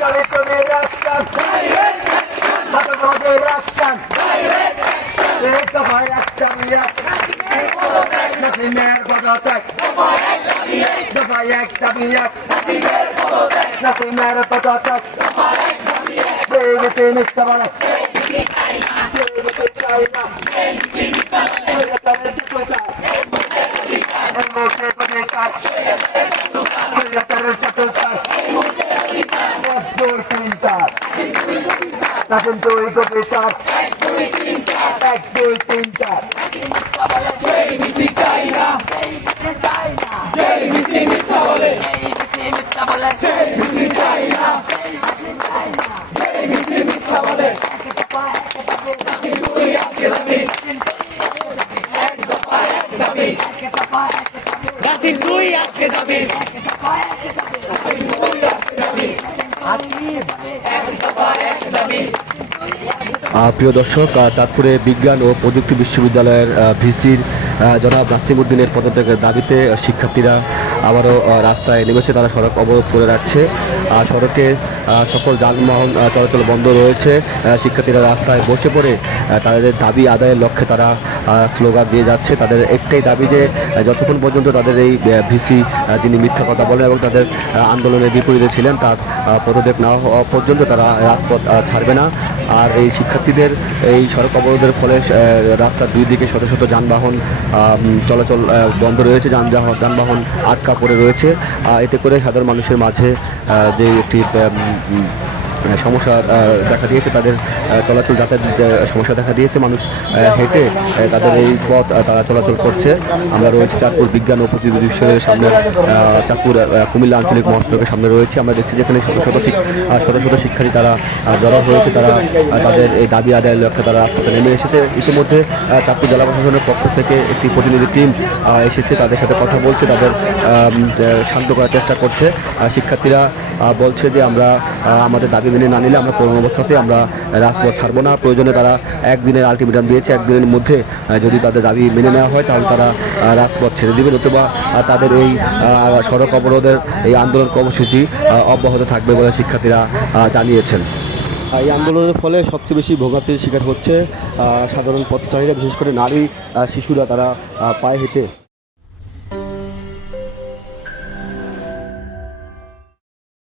Dalittoদের রাখতাম ছাত্রদের রাখতাম এই দফায় একটা বিয়াত নাসিমের পদত্যাগ দফায় একটা বিয়াত নাসিমের পদত্যাগ দেবিতে মিথ্যা বলে দেবিতে চাই না দেবিতে চিন্তা মুখে করে কাজ দেবিতে চতুর্থ দুই তিন চার এক দুই তিন চার নাসির প্রিয় দর্শক চাঁদপুরে বিজ্ঞান ও প্রযুক্তি বিশ্ববিদ্যালয়ের ভিসির জনাব নাসিমুদ্দিনের পদত্যাগের দাবিতে শিক্ষার্থীরা আবারও রাস্তায় নেমেছে, তারা সড়ক অবরোধ করে রাখছে। আর সড়কে সকল যানবাহন চলাচল বন্ধ রয়েছে। শিক্ষার্থীরা রাস্তায় বসে পড়ে তাদের দাবি আদায়ের লক্ষ্যে তারা স্লোগান দিয়ে যাচ্ছে। তাদের একটাই দাবি যে যতক্ষণ পর্যন্ত তাদের এই ভিসি যিনি মিথ্যা কথা বলেন এবং তাদের আন্দোলনের বিপরীতে ছিলেন, তার পদত্যাগ না হওয়া পর্যন্ত তারা রাজপথ ছাড়বে না। আর এই শিক্ষার্থীদের, এই সড়ক অবরোধের ফলে রাস্তার দুই দিকে শত শত যানবাহন চলাচল বন্ধ রয়েছে। যানবাহন যানবাহন আটকা পড়ে রয়েছে। এতে করে সাধারণ মানুষের মাঝে যে একটি সমস্যা দেখা দিয়েছে তাদের চলাচল যাতায়াত সমস্যা দেখা দিয়েছে। মানুষ হেঁটে তাদের এই পথ তারা চলাচল করছে। আমরা রয়েছে চাঁদপুর বিজ্ঞান ও প্রযুক্তি বিশ্ববিদ্যালয়ের সামনে চাঁদপুর কুমিল্লা আঞ্চলিক মহাসড়কের সামনে রয়েছে। আমরা দেখছি যেখানে শত শত শত শত শিক্ষার্থী তারা জড়ো হয়েছে। তারা তাদের এই দাবি আদায়ের লক্ষ্যে তারা রাস্তাতে নেমে এসেছে। ইতিমধ্যে চাঁদপুর জেলা প্রশাসনের পক্ষ থেকে একটি প্রতিনিধি টিম এসেছে, তাদের সাথে কথা বলছে। তাদের শান্ত করার চেষ্টা করছে। শিক্ষার্থীরা বলছে যে আমরা আমাদের দাবি মেনে না নিলে আমরা কোনো অবস্থাতে আমরা রাজপথ ছাড়বো না। প্রয়োজনে তারা একদিনের আলটিমেটাম দিয়েছে, একদিনের মধ্যে যদি তাদের দাবি মেনে নেওয়া হয় তাহলে তারা রাজপথ ছেড়ে দেবেন অথবা তাদের এই সড়ক অবরোধের এই আন্দোলন কর্মসূচি অব্যাহত থাকবে বলে শিক্ষার্থীরা জানিয়েছেন। এই আন্দোলনের ফলে সবচেয়ে বেশি ভোগান্তির শিকার হচ্ছে সাধারণ পথচারীরা, বিশেষ করে নারী শিশুরা, তারা পায়ে হেঁটে